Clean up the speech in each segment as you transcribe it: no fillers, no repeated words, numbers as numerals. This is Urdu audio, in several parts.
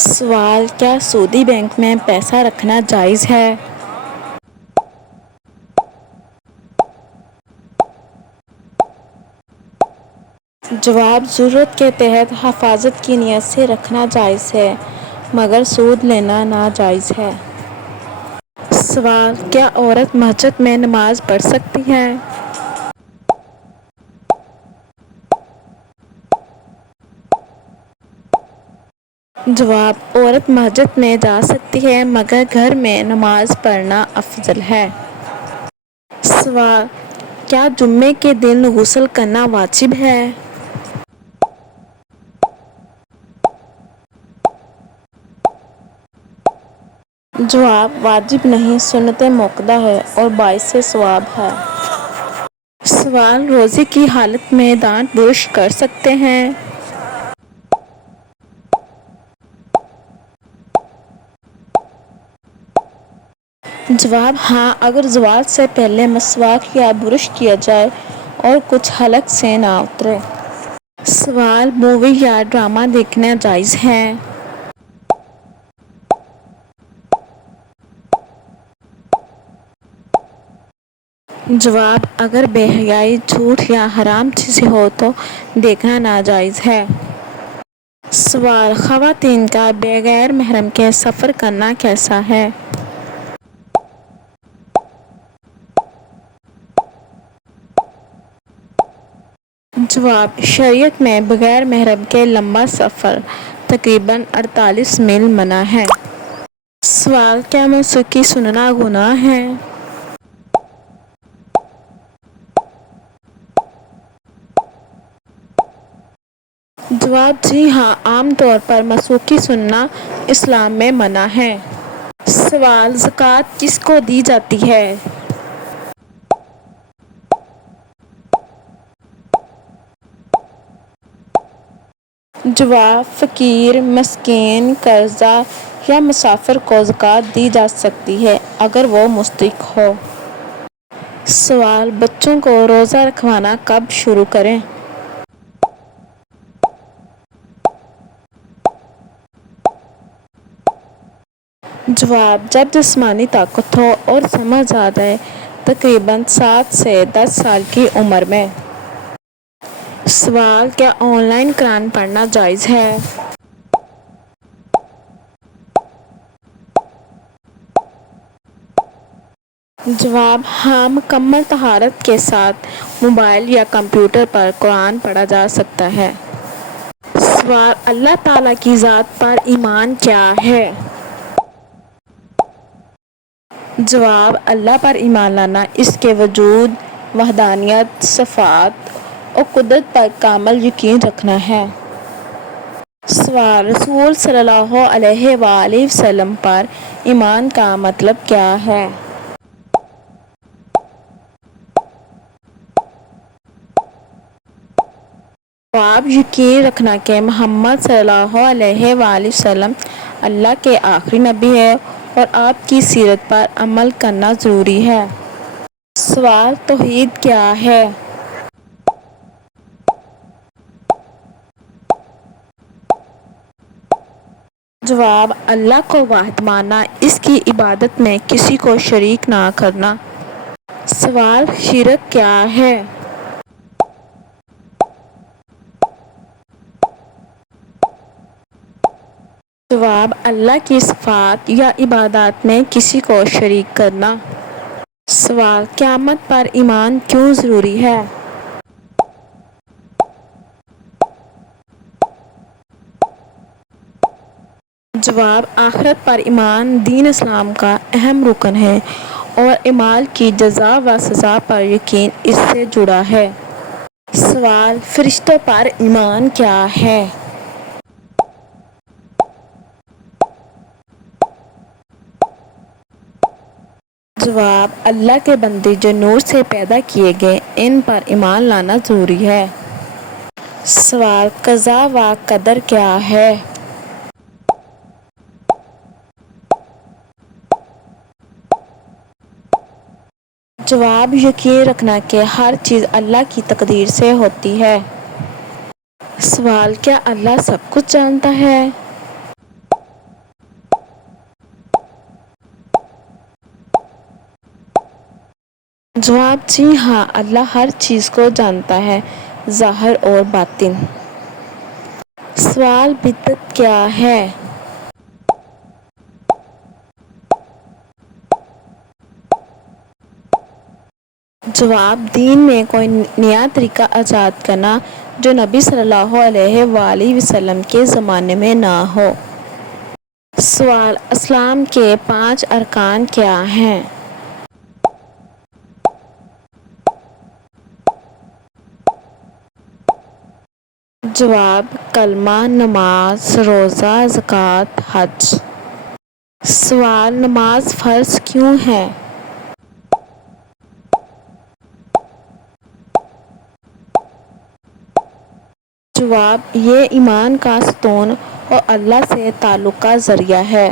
سوال: کیا سودی بینک میں پیسہ رکھنا جائز ہے؟ جواب: ضرورت کے تحت حفاظت کی نیت سے رکھنا جائز ہے، مگر سود لینا ناجائز ہے۔ سوال: کیا عورت مسجد میں نماز پڑھ سکتی ہے؟ جواب: عورت مسجد میں جا سکتی ہے، مگر گھر میں نماز پڑھنا افضل ہے۔ سوال: کیا جمعے کے دن غسل کرنا واجب ہے؟ جواب: واجب نہیں، سنت موقدہ ہے اور باعث ثواب ہے۔ سوال: روزے کی حالت میں دانت برش کر سکتے ہیں؟ جواب: ہاں، اگر زوال سے پہلے مسواک یا برش کیا جائے اور کچھ حلق سے نہ اترے۔ سوال: مووی یا ڈرامہ دیکھنا جائز ہے؟ جواب: اگر بے حیائی، جھوٹ یا حرام چیزیں ہوں تو دیکھنا ناجائز ہے۔ سوال: خواتین کا بغیر محرم کے سفر کرنا کیسا ہے؟ جواب: شریعت میں بغیر محرم کے لمبا سفر تقریباً 48 میل منع ہے۔ سوال: کیا موسیقی سننا گناہ ہے؟ جواب: جی ہاں، عام طور پر موسیقی سننا اسلام میں منع ہے۔ سوال: زکوٰۃ کس کو دی جاتی ہے؟ جواب: فقیر، مسکین، قرضہ یا مسافر کو زکوٰۃ دی جا سکتی ہے اگر وہ مستحق ہو۔ سوال: بچوں کو روزہ رکھوانا کب شروع کریں؟ جواب: جب جسمانی طاقت ہو اور سمجھ آ جائے، تقریباً 7 سے 10 سال کی عمر میں۔ سوال: کیا آن لائن قرآن پڑھنا جائز ہے؟ جواب: ہاں، مکمل طہارت کے ساتھ موبائل یا کمپیوٹر پر قرآن پڑھا جا سکتا ہے۔ سوال: اللہ تعالیٰ کی ذات پر ایمان کیا ہے؟ جواب: اللہ پر ایمان لانا اس کے وجود، وحدانیت، صفات اور قدرت پر کامل یقین رکھنا ہے۔ سوال: رسول صلی اللہ علیہ وآلہ وسلم پر ایمان کا مطلب کیا ہے؟ جواب: یقین رکھنا کہ محمد صلی اللہ علیہ وآلہ وسلم اللہ کے آخری نبی ہیں اور آپ کی سیرت پر عمل کرنا ضروری ہے۔ سوال: توحید کیا ہے؟ جواب: اللہ کو واحد ماننا، اس کی عبادت میں کسی کو شریک نہ کرنا۔ سوال: شرک کیا ہے؟ جواب: اللہ کی صفات یا عبادات میں کسی کو شریک کرنا۔ سوال: قیامت پر ایمان کیوں ضروری ہے؟ جواب: آخرت پر ایمان دین اسلام کا اہم رکن ہے اور اعمال کی جزا و سزا پر یقین اس سے جڑا ہے۔ سوال: فرشتوں پر ایمان کیا ہے؟ جواب: اللہ کے بندے جو نور سے پیدا کیے گئے، ان پر ایمان لانا ضروری ہے۔ سوال: قضاء و قدر کیا ہے؟ جواب: یقین رکھنا کہ ہر چیز اللہ کی تقدیر سے ہوتی ہے۔ سوال: کیا اللہ سب کچھ جانتا ہے؟ جواب: جی ہاں، اللہ ہر چیز کو جانتا ہے، ظاہر اور باطن۔ سوال: بدعت کیا ہے؟ جواب: دین میں کوئی نیا طریقہ ایجاد کرنا جو نبی صلی اللہ علیہ وآلہ وسلم کے زمانے میں نہ ہو۔ سوال: اسلام کے 5 ارکان کیا ہیں؟ جواب: کلمہ، نماز، روزہ، زکوٰۃ، حج۔ سوال: نماز فرض کیوں ہے؟ جواب: یہ ایمان کا ستون اور اللہ سے تعلق کا ذریعہ ہے۔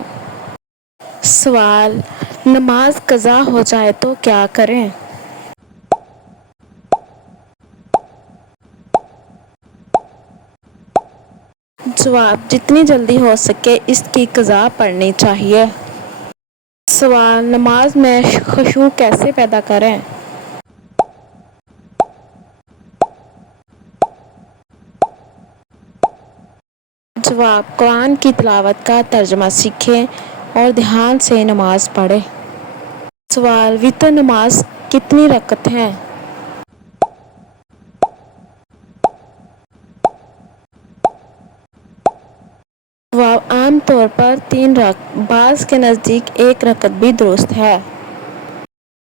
سوال: نماز قضا ہو جائے تو کیا کریں؟ جواب: جتنی جلدی ہو سکے اس کی قضا پڑھنی چاہیے۔ سوال: نماز میں خشوع کیسے پیدا کریں؟ جواب: قرآن کی تلاوت کا ترجمہ سیکھیں اور دھیان سے نماز پڑھیں۔ سوال: وتر نماز کتنی رکعت ہے؟ جواب: عام طور پر 3 رکعت، بعض کے نزدیک 1 رکعت بھی درست ہے۔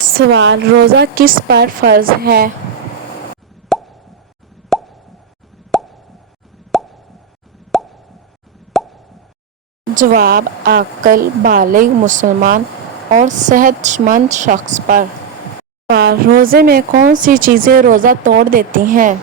سوال: روزہ کس پر فرض ہے؟ جواب: عاقل، بالغ مسلمان اور صحت مند شخص پر۔ سوال: روزے میں کون سی چیزیں روزہ توڑ دیتی ہیں؟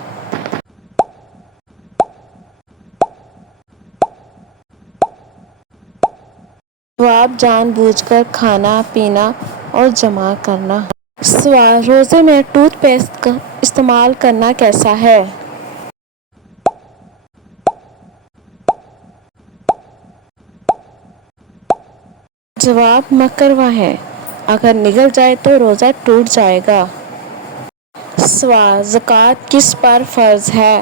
جواب: جان بوجھ کر کھانا پینا اور جمع کرنا۔ سوال: روزے میں ٹوتھ پیسٹ کا استعمال کرنا کیسا ہے؟ جواب: مکروہ ہے، اگر نگل جائے تو روزہ ٹوٹ جائے گا۔ سوال: زکوٰۃ کس پر فرض ہے؟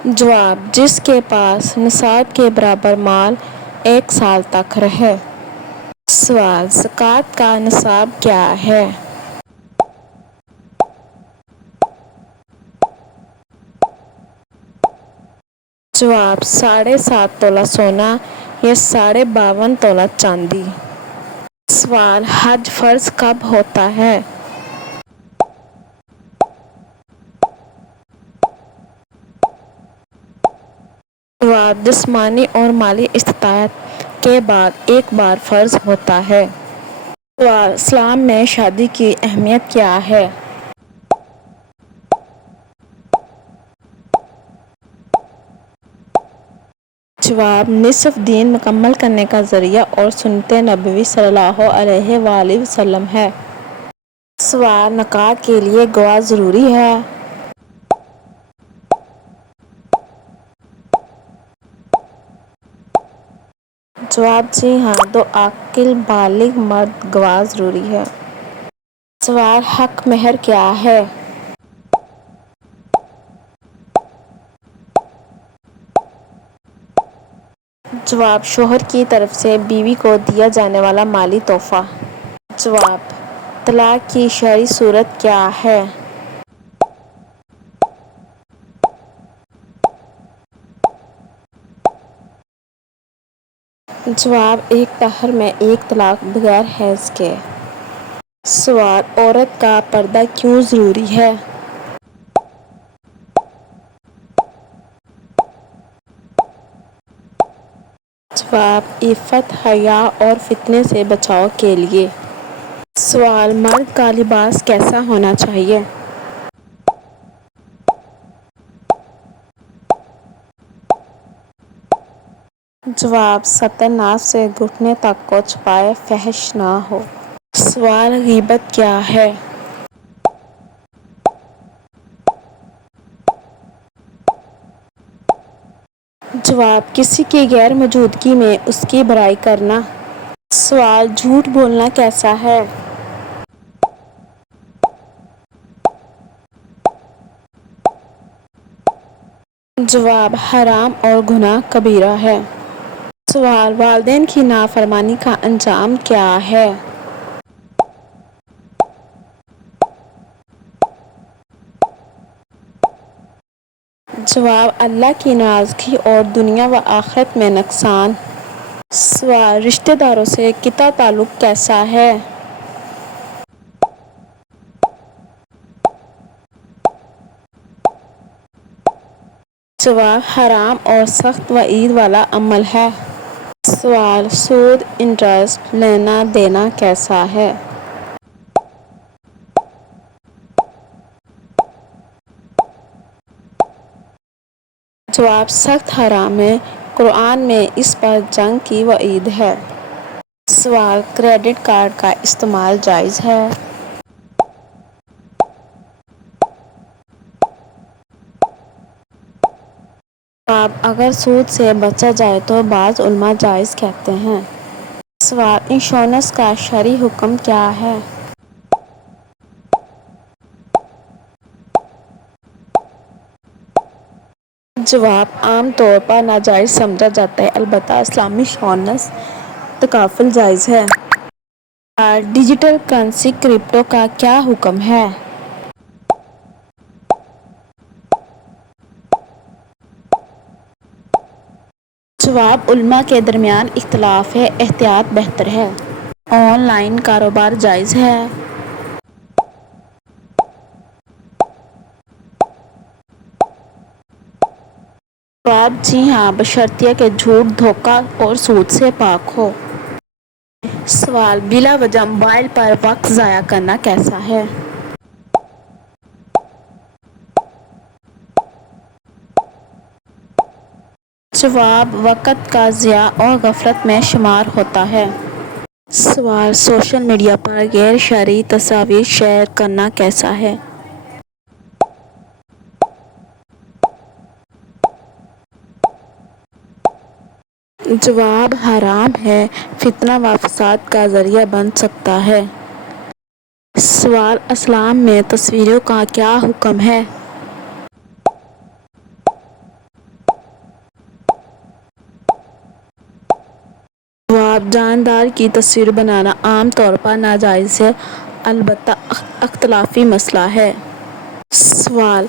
جواب: جس کے پاس نصاب کے برابر مال 1 سال تک رہے۔ سوال: زکوٰۃ کا نصاب کیا ہے؟ جواب: 7.5 تولہ سونا یا 52.5 تولہ چاندی۔ سوال: حج فرض کب ہوتا ہے؟ جواب: جسمانی اور مالی استطاعت کے بعد ایک بار فرض ہوتا ہے۔ سوال: اسلام میں شادی کی اہمیت کیا ہے؟ جواب: نصف دین مکمل کرنے کا ذریعہ اور سنت نبوی صلی اللہ علیہ وآلہ وسلم ہے۔ سوال: نکاح کے لیے گواہ ضروری ہے؟ جواب: جی ہاں، 2 عاقل بالغ مرد گواہ ضروری ہے۔ سوال: حق مہر کیا ہے؟ جواب: شوہر کی طرف سے بیوی کو دیا جانے والا مالی تحفہ۔ جواب: طلاق کی شرعی صورت کیا ہے؟ جواب: ایک طہر میں 1 طلاق بغیر حیض کے۔ سوال: عورت کا پردہ کیوں ضروری ہے؟ جواب: عفت، حیا اور فتنے سے بچاؤ کے لیے۔ سوال: مرد کا لباس کیسا ہونا چاہیے؟ جواب: ستر ناف سے گھٹنے تک کو چھپائے، فحش نہ ہو۔ سوال: غیبت کیا ہے؟ جواب: کسی کی غیر موجودگی میں اس کی برائی کرنا۔ سوال: جھوٹ بولنا کیسا ہے؟ جواب: حرام اور گناہ کبیرہ ہے۔ سوال: والدین کی نافرمانی کا انجام کیا ہے؟ جواب: اللہ کی ناراضگی اور دنیا و آخرت میں نقصان۔ سوال: رشتہ داروں سے قطع تعلق کیسا ہے؟ جواب: حرام اور سخت وعید والا عمل ہے۔ سوال: سود، انٹرسٹ، لینا دینا کیسا ہے؟ جواب: سخت حرام ہے، قرآن میں اس پر جنگ کی وعید ہے۔ سوال: کریڈٹ کارڈ کا استعمال جائز ہے؟ جواب: اگر سود سے بچا جائے تو بعض علماء جائز کہتے ہیں۔ سوال: انشورنس کا شرعی حکم کیا ہے؟ جواب: عام طور پر ناجائز سمجھا جاتا ہے، البتہ اسلامی انشورنس تکافل جائز ہے۔ ڈیجیٹل کرنسی کرپٹو کا کیا حکم ہے؟ جواب: علماء کے درمیان اختلاف ہے، احتیاط بہتر ہے۔ آن لائن کاروبار جائز ہے؟ جواب: جی ہاں، بشرطیہ کہ جھوٹ، دھوکہ اور سود سے پاک ہو۔ سوال: بلا وجہ موبائل پر وقت ضائع کرنا کیسا ہے؟ جواب: وقت کا ضیاع اور غفلت میں شمار ہوتا ہے۔ سوال: سوشل میڈیا پر غیر شرعی تصاویر شیئر کرنا کیسا ہے؟ جواب: حرام ہے، فتنہ و فساد کا ذریعہ بن سکتا ہے۔ سوال: اسلام میں تصویروں کا کیا حکم ہے؟ جواب: جاندار کی تصویر بنانا عام طور پر ناجائز ہے، البتہ اختلافی مسئلہ ہے۔ سوال: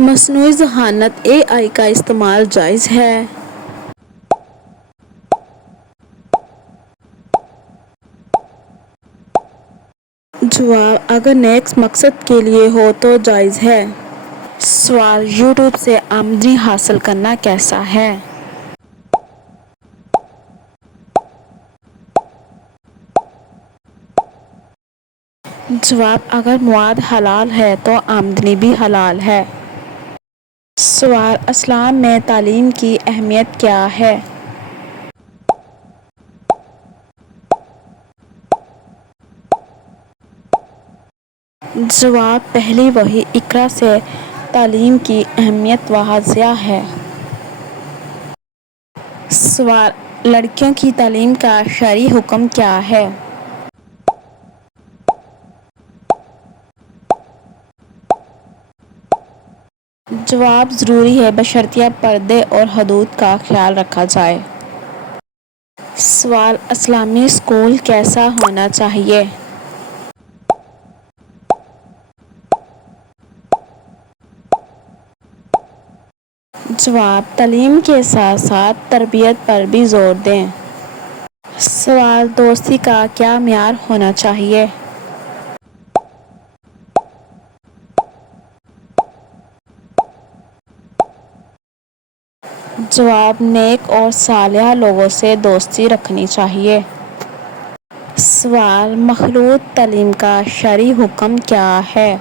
مصنوعی ذہانت اے آئی کا استعمال جائز ہے؟ جواب: اگر نیک مقصد کے لیے ہو تو جائز ہے۔ سوال: یوٹیوب سے آمدنی حاصل کرنا کیسا ہے؟ جواب: اگر مواد حلال ہے تو آمدنی بھی حلال ہے۔ سوال: اسلام میں تعلیم کی اہمیت کیا ہے؟ جواب: پہلی وحی اقرا سے تعلیم کی اہمیت واضح ہے۔ سوال: لڑکیوں کی تعلیم کا شرعی حکم کیا ہے؟ جواب: ضروری ہے، بشرطیہ پردے اور حدود کا خیال رکھا جائے۔ سوال: اسلامی اسکول کیسا ہونا چاہیے؟ جواب: تعلیم کے ساتھ ساتھ تربیت پر بھی زور دیں۔ سوال: دوستی کا کیا معیار ہونا چاہیے؟ جواب: نیک اور صالح لوگوں سے دوستی رکھنی چاہیے۔ سوال: مخلوط تعلیم کا شرعی حکم کیا ہے؟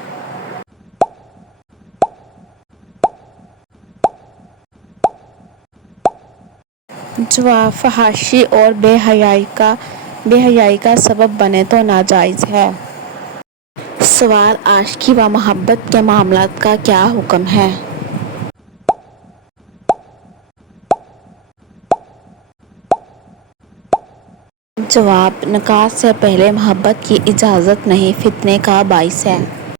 جواب: فحاشی اور بے حیائی کا سبب بنے تو ناجائز ہے۔ سوال: عاشقی و محبت کے معاملات کا کیا حکم ہے؟ جواب: نکاح سے پہلے محبت کی اجازت نہیں، فتنے کا باعث ہے۔